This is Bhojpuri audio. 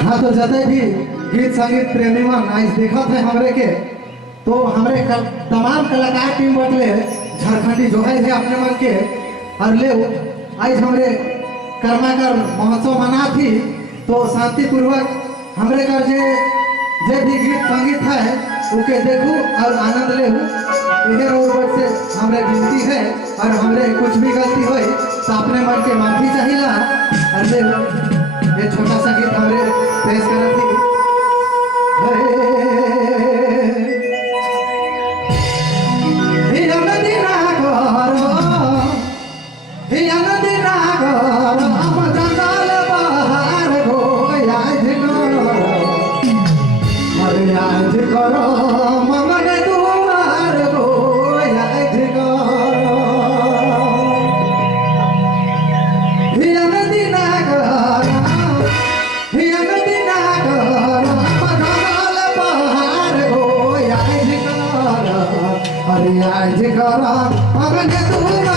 हाँ तो जते भी गीत संगीत प्रेमी मन आज देखत है हमरे के तो हमरे तमाम कलाकार टीम बटले झारखंडी जो है अपने मन के और ले आज हमरे कर्माकर महोत्सव मना थी तो शांतिपूर्वक हमरे कर जे भी गीत संगीत है उके देखू और आनंद ले इधर और से हमरे विनती है और हमरे कुछ भी गलती हो तो अपने मन के माफी चाहिए और ले ये छोटा सा गीत हमरे पेश करत थी आज करा